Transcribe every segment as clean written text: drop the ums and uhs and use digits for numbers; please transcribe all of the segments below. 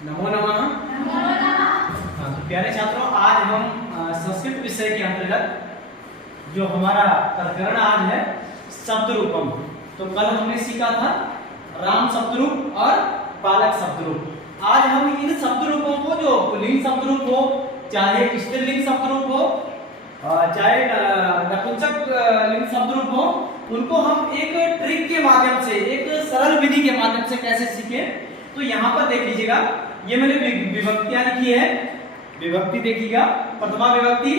नमो नमः। हाँ, तो प्यारे छात्रों, आज हम संस्कृत विषय के अंतर्गत जो हमारा प्रकरण आज है शब्द रूपम। तो कल हमने सीखा था राम शब्द रूप और बालक शब्द रूप। आज हम इन शब्द रूपों को, जो पुल्लिंग शब्द रूप हो, चाहे स्त्रीलिंग शब्द रूप हो, चाहे नपुंसक लिंग शब्द रूप हो, उनको हम एक ट्रिक के माध्यम से, एक सरल विधि के माध्यम से कैसे सीखें। तो यहाँ पर देख लीजिएगा, ये मैंने विभक्तियां लिखी है। विभक्ति देखिएगा, प्रथमा विभक्ति,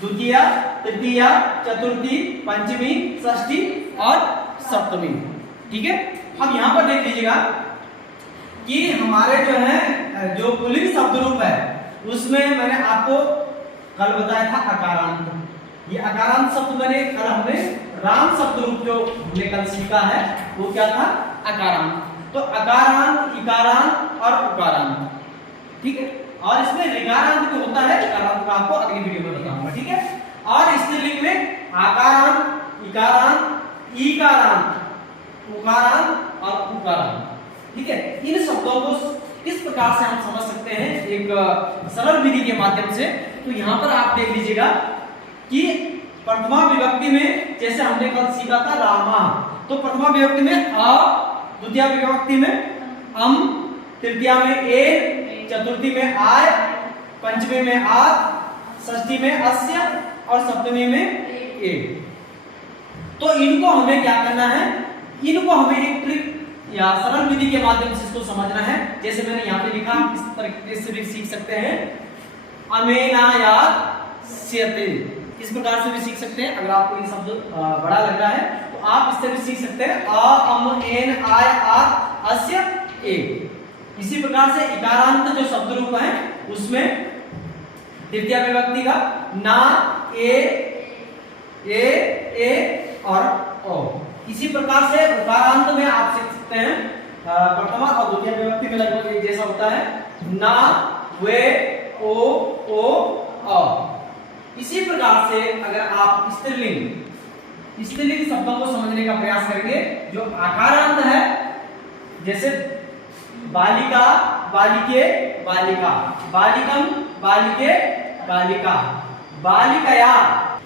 द्वितीया, तृतीया, चतुर्थी, पंचमी, षष्ठी और सप्तमी। ठीक है। अब यहाँ पर देख लीजिएगा कि हमारे जो है, जो पुल्लिंग शब्द रूप है, उसमें मैंने आपको कल बताया था अकारांत। ये अकारांत शब्द मैंने कल हमने राम शब्द रूप जो हमने कल सीखा है, वो क्या था? अकारांत। तो अकारांत, इकारांत और उकारांत। ठीक है। और इसमें ऋकारांत भी होता है, इकारांत का आपको अगली वीडियो में बताऊंगा। ठीक है। और स्त्रीलिंग में आकारांत, इकारांत, ईकारांत, उकारांत और उकारांत। ठीक है। इन शब्दों को किस प्रकार से हम समझ सकते हैं एक सरल विधि के माध्यम से। तो यहाँ पर आप देख लीजिएगा कि प्रथमा विभक्ति में, जैसे हमने कल सीखा था रामा, तो प्रथमा विभक्ति में अ, द्वितीय विभक्ति में अम, तृतीया में ए, चतुर्थी में आय, पंचमी में आ, षष्ठी में अस्य और सप्तमी में ए। तो इनको हमें क्या करना है? इनको हमें एक ट्रिक या सरल विधि के माध्यम से इसको समझना है। जैसे मैंने यहाँ पे लिखा, इस तरीके से भी सीख सकते हैं। अमेनायास्यते, इस प्रकार से भी सीख सकते हैं। अगर आपको ये शब्द बड़ा लग रहा है तो आप इससे भी सीख सकते हैं। अ, अम, एन, आय, आ, अस्य, ए। इसी प्रकार से इकारांत जो शब्द रूप है, उसमें तृतीय विभक्ति का ना, ए और ओ। इसी प्रकार से उकारांत में आप सीख सकते हैं, प्रथमा और द्वितीय विभक्ति में लगभग एक जैसा होता है, ना, वे, ओ, अ। इसी प्रकार से अगर आप स्त्रीलिंग शब्दों को समझने का प्रयास करेंगे, जो आकारांत है, जैसे बालिका, बालिके, बालिका, बालिकम, बालिके, बालिका, बालिकया,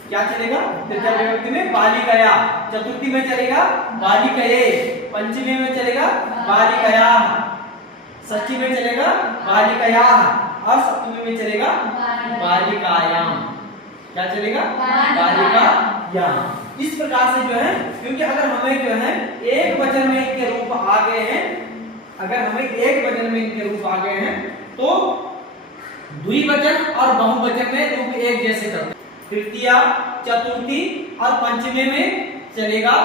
क्या चलेगा? तृतीय विभक्ति में बालिकया, चतुर्थी में चलेगा बालिकये, पंचमी में चलेगा बालिकया, षष्ठी में चलेगा बालिकया और सप्तमी में चलेगा बालिकायाम। क्या चलेगा? बालिकायाम। इस प्रकार से जो है, क्योंकि अगर हमें जो है एक वचन में इनके रूप आ गए हैं, अगर हमें एक वचन में इनके रूप आ गए हैं, तो द्विवचन और बहुवचन में रूप एक जैसे करते हैं। तृतीया, चतुर्थी और पंचमी में चलेगा,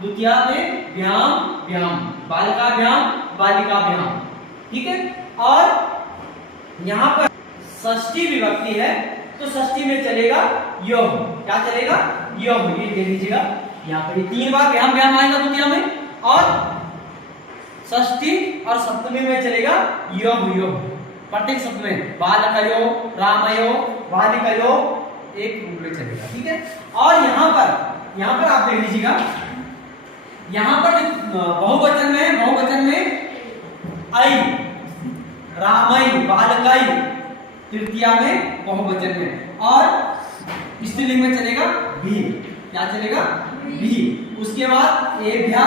द्वितीया में भ्याम, भ्याम, बालिकाभ्याम, बालिकाभ्याम। ठीक है। और यहाँ पर षष्ठी विभक्ति है, तो षष्ठी में चलेगा योह। क्या चलेगा? योह। ये देख लीजिएगा, यहाँ पर 3 बार भ्याम भ्याम आएगा द्वितीया में, और षष्ठी और सप्तमी में चलेगा योह, योह। प्रत्येक शब्द में बालकयो, रामयो, बालिकयो एक रूप में चलेगा। ठीक है। और यहाँ पर आप देख लीजिएगा, यहाँ पर बहुवचन में आई, रामई, बालकई, तृतीया में बहुवचन में, और स्त्रीलिंग में चलेगा भी। क्या चलेगा? भी। उसके बाद एभ्या,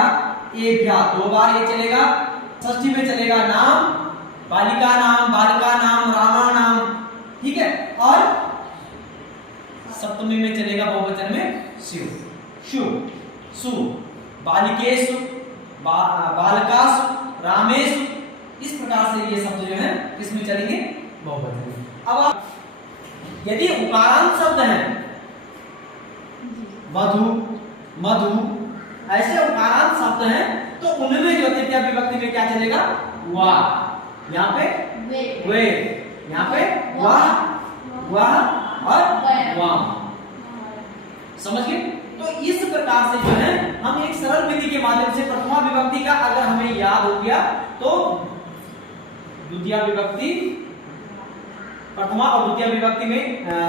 2 बार ये चलेगा। षष्ठी में चलेगा नाम, बालिका नाम, बालिका नाम, रामा नाम। ठीक है। और सप्तमी में चलेगा बहुवचन में शिव, शु, सु, बालिकेषु, बालकासु, रामेषु। इस प्रकार से ये शब्द जो है किसमें चलेंगे? बहुवचन में। अब यदि उकारांत शब्द हैं, मधु, मधु, ऐसे उकारांत शब्द हैं, तो उनमें जो तृतीय विभक्ति में क्या चलेगा? वा। यहाँ पे वे, यहाँ पे वाह और वाम। समझ गए? तो इस प्रकार से जो है हम एक सरल विधि के माध्यम से प्रथमा विभक्ति का अगर हमें याद हो गया, तो द्वितीय विभक्ति, प्रथमा और द्वितीय विभक्ति में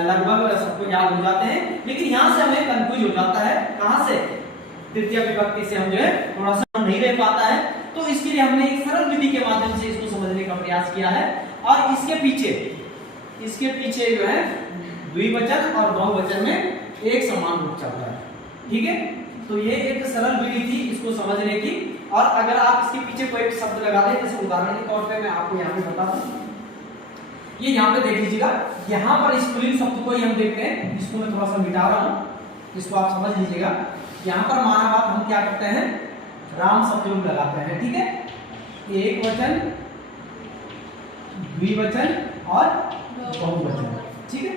लगभग सबको याद हो जाते हैं। लेकिन यहाँ से हमें कंफ्यूज हो जाता है। कहां से? तृतीय विभक्ति से हम जो है थोड़ा सा नहीं रह पाता है। तो इसके लिए हमने एक सरल विधि के माध्यम से इसको समझने का प्रयास किया है। और इसके पीछे जो है द्विवचन और बहुवचन में एक समान रूप चलता है। ठीक है, तो ये एक सरल विधि थी इसको समझने की। और अगर आप इसके पीछे कोई भी शब्द लगा दें, जैसे उदाहरण के तौर पे मैं आपको यहाँ पे बता दूं, ये यहाँ पे देख लीजिएगा, यहाँ पर इस पुल्लिंग शब्द को ही हम देखते हैं, इसको मैं थोड़ा सा मिटा रहा हूँ, इसको आप समझ लीजिएगा। यहाँ पर माना बात हम क्या करते हैं, राम शब्द लगाते हैं। ठीक है, एक वचन, द्विवचन और बहुवचन। ठीक है,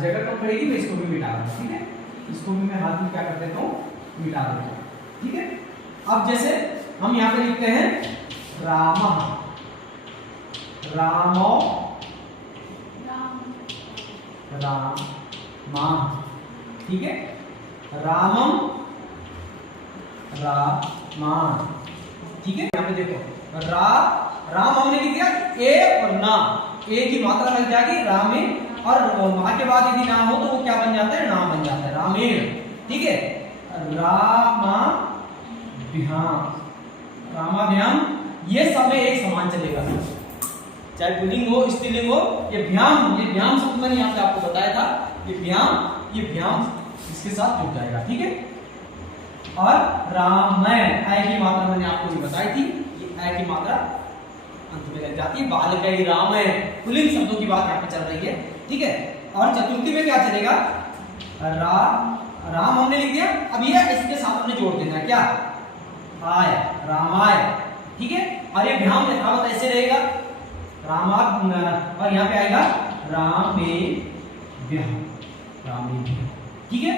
जगह कम पड़ेगी मैं इसको भी मिटा रहा हूँ। ठीक है, इसको भी मैं हाथ में क्या कर देता हूँ, मिटा देता हूँ। ठीक है, अब जैसे हम यहाँ पे लिखते हैं रामः, रामो, रामा। ठीक है, रामम, रामा। ठीक है, यहाँ पे देखो राम हमने लिख दिया ए और ना, ए की मात्रा लग जाएगी रामे, और मां के बाद यदि ना हो तो वो क्या बन जाता है, ना बन जाता है, रामेण। ठीक है, रामाभ्याम, रामाभ्याम, ये सब में एक समान चलेगा, चाहे पुल्लिंग हो स्त्रीलिंग हो। ये भ्याम शब्द मैंने यहाँ पे आपको बताया था, ये भ्याम इसके साथ जुड़ जाएगा। ठीक है, और रामय, ऐ की मात्रा मैंने आपको भी बताई थी, ये ऐ की मात्रा अंत में लग जाती है। बालकै रामय, पुल्लिंग शब्दों की बात यहाँ पे चल रही है। ठीक है, और चतुर्थी में क्या चलेगा, राम हमने लिख दिया, अब ये इसके साथ हमने जोड़ देना है क्या, आय, रामाय। ठीक है, और ये भ्याम यथावत ऐसे रहेगा, रामा, और यहाँ पे आएगा रामे, ठीक है।